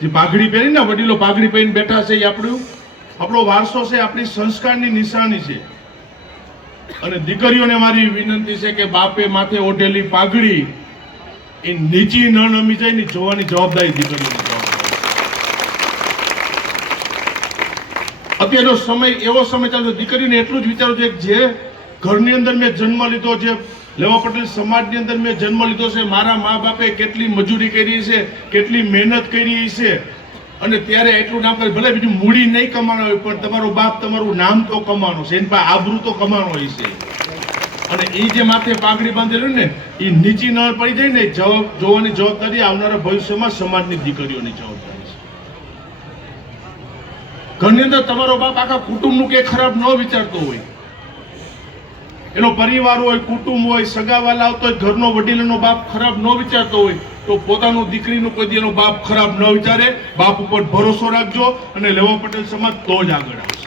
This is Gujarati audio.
જે પાઘડી પહેરીને વડીલો પાઘડી પહેરીને બેઠા છે એ આપણું, આપણો વારસો છે, આપણી સંસ્કારની નિશાની છે. અને દીકરીઓને મારી વિનંતી છે કે બાપે માથે ઓઢેલી પાઘડી એ નીચી ન નમી જાય ને જોવાની જવાબદારી જવાબદારી અત્યારનો સમય એવો સમય ચાલતો દીકરીને એટલું જ વિચારું છે કે જે ઘરની અંદર મેં જન્મ લીધો છે. લેવા પટેલ, સમાજની અંદર મેં જન્મ લીધો છે. મારા મા બાપે કેટલી મજૂરી કરી છે, કેટલી મહેનત કરી છે. અને ત્યારે એટલું નામ કરે, ભલે બીજું મૂડી નહીં કમાણો હોય, પણ તમારો બાપ તમારું નામ તો કમાણો છે. એની પાસે આબરૂ તો કમાણો હોય છે. અને એ જે માથે પાઘડી બાંધેલું ને એ નીચી નળ પડી જાય ને, જવાબ જોવાની જવાબદારી આવનારા ભવિષ્યમાં સમાજની દીકરીઓની જવાબદારી છે. ઘરની અંદર તમારો બાપ આખા કુટુંબનું કે ખરાબ ન વિચારતો હોય. એનો પરિવાર હોય, કુટુંબ હોય, સગાવાલા આવતો હોય, ઘરનો વડીલનો બાપ ખરાબ ન વિચારતો હોય, તો પોતાનું દીકરીનું કોઈ એનો બાપ ખરાબ ન વિચારે. બાપ ઉપર ભરોસો રાખજો અને લેવા પટેલ સમાજ તો જ આગળ આવશે